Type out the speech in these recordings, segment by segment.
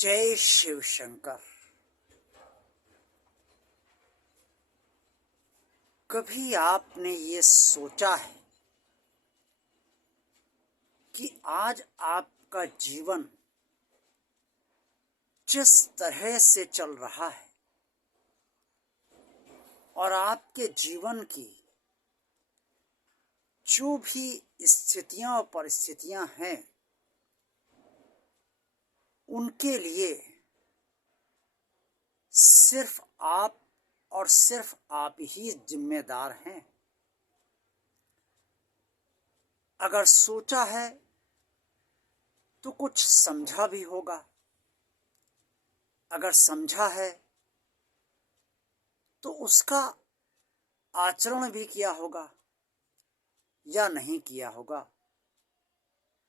जय शिव शंकर। कभी आपने ये सोचा है कि आज आपका जीवन जिस तरह से चल रहा है और आपके जीवन की जो भी स्थितियां और परिस्थितियां हैं उनके लिए सिर्फ आप और सिर्फ आप ही जिम्मेदार हैं? अगर सोचा है तो कुछ समझा भी होगा। अगर समझा है तो उसका आचरण भी किया होगा या नहीं किया होगा,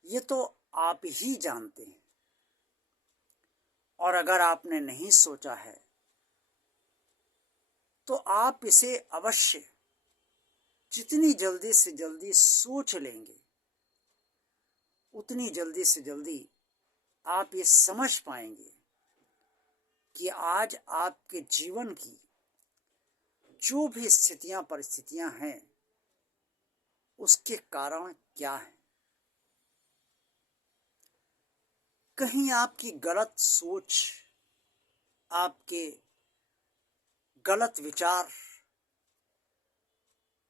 ये तो आप ही जानते हैं। और अगर आपने नहीं सोचा है तो आप इसे अवश्य जितनी जल्दी से जल्दी सोच लेंगे उतनी जल्दी से जल्दी आप ये समझ पाएंगे कि आज आपके जीवन की जो भी स्थितियां परिस्थितियां हैं उसके कारण क्या है। कहीं आपकी गलत सोच, आपके गलत विचार,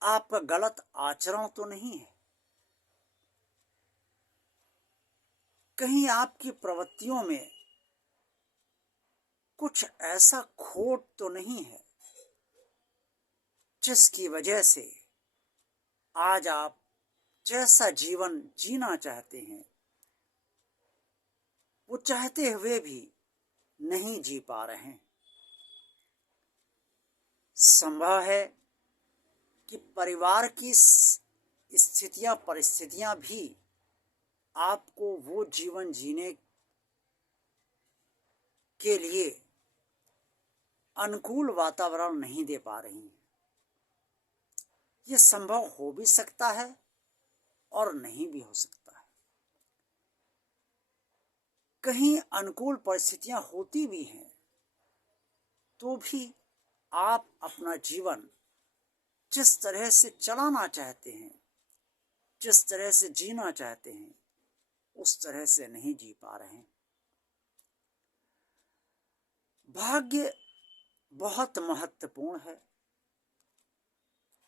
आपका गलत आचरण तो नहीं है? कहीं आपकी प्रवृत्तियों में कुछ ऐसा खोट तो नहीं है जिसकी वजह से आज आप जैसा जीवन जीना चाहते हैं वो चाहते हुए भी नहीं जी पा रहे हैं? संभव है कि परिवार की स्थितियां परिस्थितियां भी आपको वो जीवन जीने के लिए अनुकूल वातावरण नहीं दे पा रही हैं। ये संभव हो भी सकता है और नहीं भी हो सकता है। कहीं अनुकूल परिस्थितियां होती भी हैं तो भी आप अपना जीवन जिस तरह से चलाना चाहते हैं, जिस तरह से जीना चाहते हैं, उस तरह से नहीं जी पा रहे हैं। भाग्य बहुत महत्वपूर्ण है।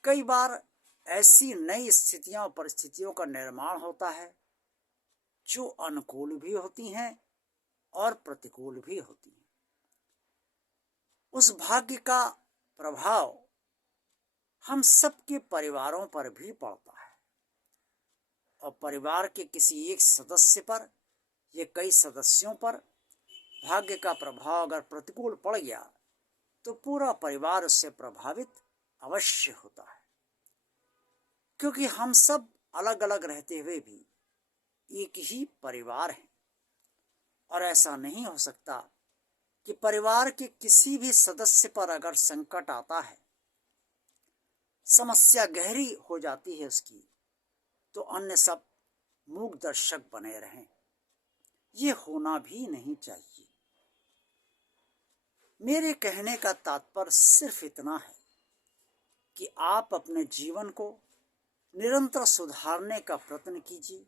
कई बार ऐसी नई स्थितियां और परिस्थितियों का निर्माण होता है जो अनुकूल भी होती हैं और प्रतिकूल भी होती हैं। उस भाग्य का प्रभाव हम सबके परिवारों पर भी पड़ता है और परिवार के किसी एक सदस्य पर या कई सदस्यों पर भाग्य का प्रभाव अगर प्रतिकूल पड़ गया तो पूरा परिवार उससे प्रभावित अवश्य होता है। क्योंकि हम सब अलग अलग रहते हुए भी एक ही परिवार हैं और ऐसा नहीं हो सकता कि परिवार के किसी भी सदस्य पर अगर संकट आता है, समस्या गहरी हो जाती है उसकी, तो अन्य सब मूक दर्शक बने रहें। ये होना भी नहीं चाहिए। मेरे कहने का तात्पर्य सिर्फ इतना है कि आप अपने जीवन को निरंतर सुधारने का प्रयत्न कीजिए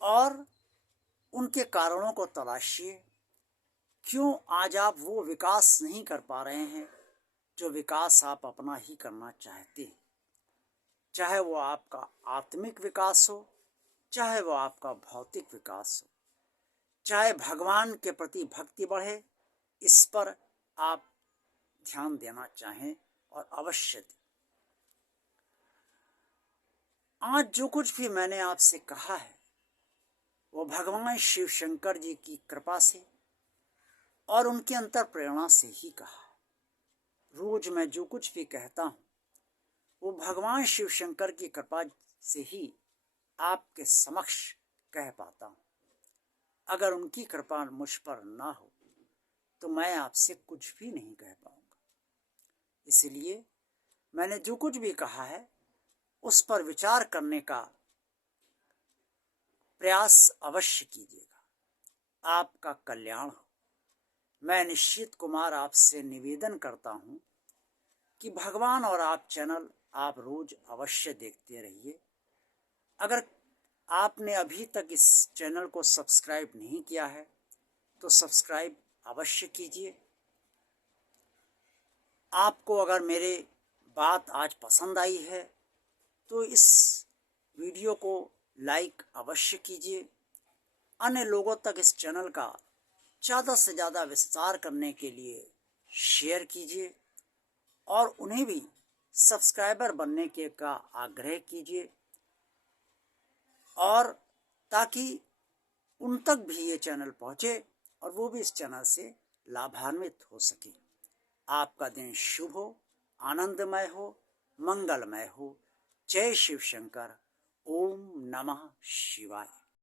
और उनके कारणों को तलाशिए। क्यों आज आप वो विकास नहीं कर पा रहे हैं जो विकास आप अपना ही करना चाहते हैं? चाहे वो आपका आत्मिक विकास हो, चाहे वो आपका भौतिक विकास हो, चाहे भगवान के प्रति भक्ति बढ़े, इस पर आप ध्यान देना चाहें और अवश्य दें। आज जो कुछ भी मैंने आपसे कहा है वो भगवान शिव शंकर जी की कृपा से और उनके अंतर प्रेरणा से ही कहा है। रोज मैं जो कुछ भी कहता हूँ वो भगवान शिव शंकर की कृपा से ही आपके समक्ष कह पाता हूँ। अगर उनकी कृपा मुझ पर ना हो तो मैं आपसे कुछ भी नहीं कह पाऊंगा। इसलिए मैंने जो कुछ भी कहा है उस पर विचार करने का प्रयास अवश्य कीजिएगा। आपका कल्याण हो। मैं निश्चित कुमार आपसे निवेदन करता हूँ कि भगवान और आप चैनल आप रोज अवश्य देखते रहिए। अगर आपने अभी तक इस चैनल को सब्सक्राइब नहीं किया है तो सब्सक्राइब अवश्य कीजिए। आपको अगर मेरे बात आज पसंद आई है तो इस वीडियो को लाइक अवश्य कीजिए। अन्य लोगों तक इस चैनल का ज़्यादा से ज़्यादा विस्तार करने के लिए शेयर कीजिए और उन्हें भी सब्सक्राइबर बनने के का आग्रह कीजिए, और ताकि उन तक भी ये चैनल पहुँचे और वो भी इस चैनल से लाभान्वित हो सके। आपका दिन शुभ हो, आनंदमय हो, मंगलमय हो। जय शिव शंकर। ओम नमः शिवाय।